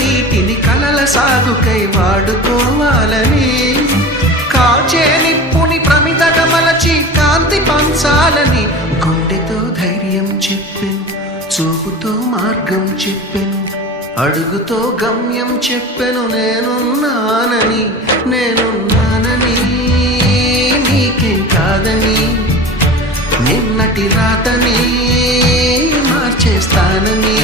నీటిని కలల సాగుకై వాడుకోవాలని, కాచే నిప్పుని ప్రమిదగా మలచి కాంతి పంచాలని, గుండెతో ధైర్యం చెప్పెను, చూపుతో మార్గం చెప్పెను, అడుగుతో గమ్యం చెప్పెను. నేనున్నానని నీకేం కాదని, నిన్నటి రాతని మార్చేస్తానని.